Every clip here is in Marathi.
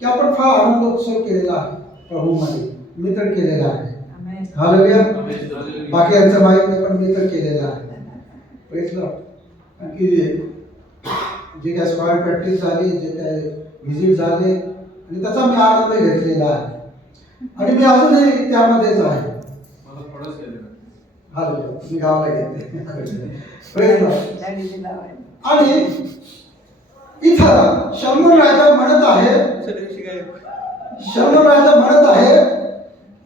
की आपण फार आनंदोत्सव केलेला आहे प्रभूमध्ये. मी तर केलेला आहे. हालेलुया. बाकी यांचं माहीत नाही पण मी तर केलेलं आहे. आणखी जे काय स्क्वायर प्रॅक्टिस झाली जे काय व्हिजिट झाले आणि त्याचा मी आनंद घेतलेला आहे. आणि मी अजूनही त्यामध्येच आहे. हालेलुया. मी गावाला घेते. आणि इथं शंभर राजा म्हणत आहे शंभर राजा म्हणत आहे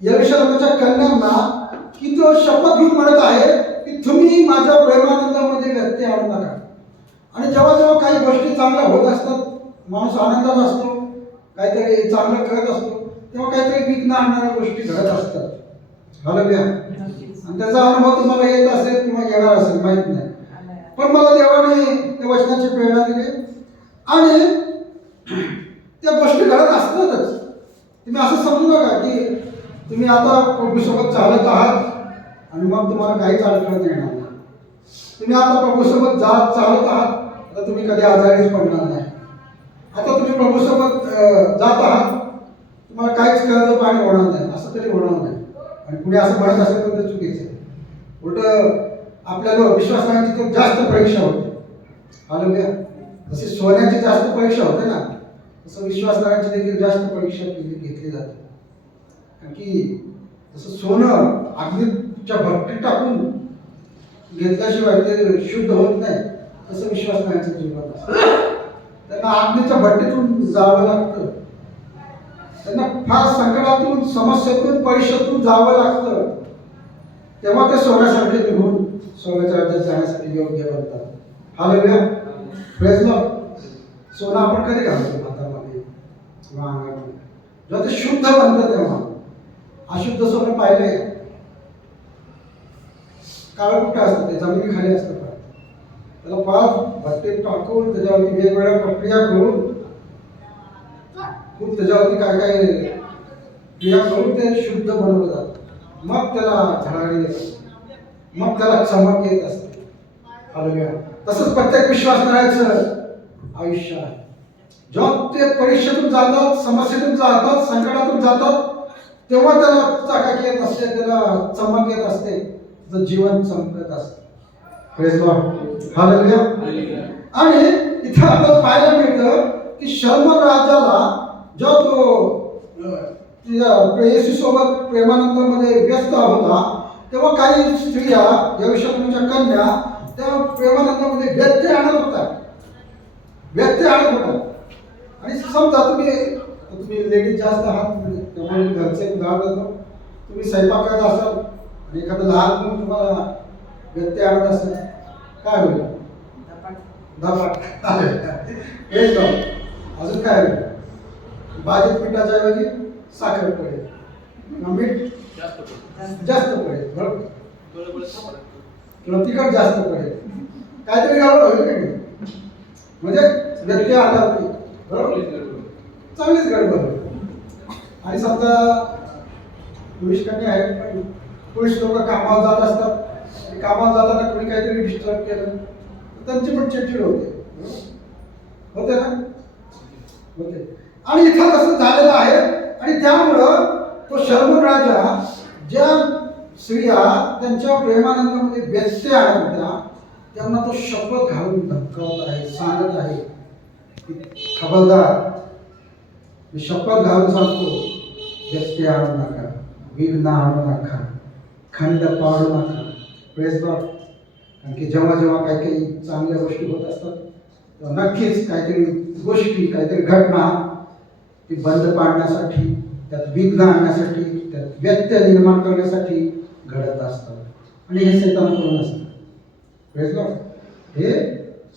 यरुशलेमच्या कन्यांना की तो शपथ घेऊन म्हणत आहे की तुम्ही माझ्या प्रेमानंदामध्ये व्यत्यय आणू नका. आणि जेव्हा जेव्हा काही गोष्टी चांगल्या होत असतात माणूस आनंदात असतो काहीतरी चांगलं करत असतो तेव्हा काहीतरी विघ्न आणणाऱ्या गोष्टी घडत असतात. हलव्या आणि त्याचा अनुभव तुम्हाला येत असेल किंवा येणार असेल माहीत नाही. पण मला देवाने त्या वचनाची प्रेरणा दिली. आणि त्या गोष्टी घडत असतातच. तुम्ही असं समजू नका की तुम्ही आता प्रभूसोबत चालत आहात आणि मग तुम्हाला काहीच अडचण येणार. नाही तुम्ही आता प्रभूसोबत जात चालत आहात आता तुम्ही कधी आजारीच पडणार नाही. आता तुम्ही प्रभूसोबत जात आहात तुम्हाला काहीच करायचं पाणी होणार नाही असं तरी होणार नाही. आणि पुढे असं म्हणत असेल तर ते चुकीचं आहे. उलट आपल्याला विश्वासनाची खूप जास्त परीक्षा होते. आलो जशी सोन्याची जास्त परीक्षा होते ना तसं विश्वासदाराची देखील जास्त परीक्षा केली घेतली जाते. कारण की जसं सोनं अग्नीच्या भट्टीत टाकून घेतल्याशिवाय ते शुद्ध होत नाही तसं विश्वासदाराचं जीवनात असतं. त्यांना अग्नीच्या भट्टीतून जावं लागतं. त्यांना फार संकटातून समस्येतून परीक्षेतून जावं लागतं. तेव्हा ते सोन्यासारखे निघून सोन्याच्या राज्यात जाण्यासाठी योग्य बनतात. हा प्रेज लॉर्ड सोनं आपण कधी घालतो किंवा अंगातलं जेव्हा ते शुद्ध बनतं तेव्हा. अशुद्ध सोनं पाहिले काळ कुठं असतं? ते जमिनीखाली असतं त्याला पाच भट्टे टाकून त्याच्यावरती वेगवेगळ्या प्रक्रिया करून खूप त्याच्यावरती काय काय क्रिया करून ते शुद्ध बनवलं जातं. मग त्याला झळाळी येत मग त्याला चमक येत असते. तसंच प्रत्येक विश्वासणाऱ्याचं आयुष्य आहे. जेव्हा ते परीक्षेतून जातात समस्येतून जातात संकटातून जातात तेव्हा त्याला चाकाकी येत असते त्याला चमक येत असते. त्याचं जीवन चमकत असते. आणि इथे आपल्याला पाहायला मिळतं की शर्मन राजाला जेव्हा तो येशू सोबत प्रेमानंदामध्ये व्यस्त होता तेव्हा काही स्त्रिया यवशनच्या कन्या त्या प्रेमानंदामध्ये व्यत्यय आणत होता व्यत्यय आणत होता आणि समजा तुम्ही तुम्ही लेडीज जास्त आहात त्यामुळे मी घरचे उदाहरण देतो. तुम्ही स्वयंपाक करत असाल आणि एखादं लहान मुलं तुम्हाला व्यत्यय आणत असेल काय होईल? अजून काय होईल? भाजीत पिठाच्या ऐवजी साखर पडेल. मीठ जास्त पडेल. बरोबर? तिखट जास्त पडेल. काहीतरी गडबड होईल म्हणजे व्यक्ती आला चांगलीच गडबड होईल आणि समजा पुरुष कन्या आहेत पुरुष लोक कामावर जात असतात. कामावर जाताना कोणी काहीतरी डिस्टर्ब केलं त्यांची पण चिडचिड होते. होते ना? होते. आणि इथं तसं झालेलं आहे. आणि त्यामुळं तो शर्मन राजा ज्या स्त्रिया त्यांच्या प्रेमानंदामध्ये व्यत्यय आणत होत्या त्यांना तो शपथ घालून धमकावत आहे सांगत आहे. खबरदार। मी शपथ घालून सांगतो व्यक्ती आणू नका विघ्न आणू नका खंड पाडू नका. प्रेस बघ कारण की जेव्हा जेव्हा काही काही चांगल्या गोष्टी होत असतात तेव्हा नक्कीच काहीतरी गोष्टी काहीतरी घटना ती बंद पाडण्यासाठी त्यात विघ्न आणण्यासाठी त्यात व्यत्यय निर्माण करण्यासाठी घडत असतात. आणि हे सैतानाकडून असतं. प्रेस बघ हे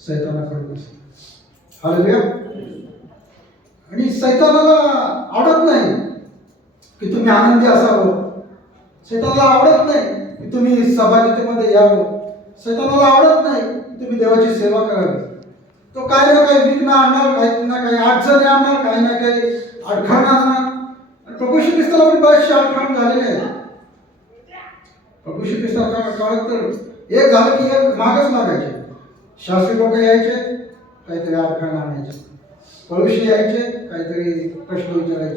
सैतानाकडून असतं. हॅलो सैतानाला आवडत नाही की तुम्ही आनंदी असावं. सैतानाला आवडत नाही की तुम्ही सभागीतेमध्ये यावं. सैतानाला आवडत नाही की तुम्ही देवाची सेवा करावी. तो काही ना काही विघ्न आणणार काही ना काही अडचणी आणणार काही ना काही अडखण आणणार. आणि प्रभू श्री ख्रिस्ताला पण बरेचसे अडखण झालेले आहेत. प्रभू श्री ख्रिस्ताच्या काळात तर एक झालं की एक मागच लागायचे शास्त्री लोक यायचे काहीतरी अडखण आणायचे. पळुशी यायचे काहीतरी प्रश्न विचारायचे.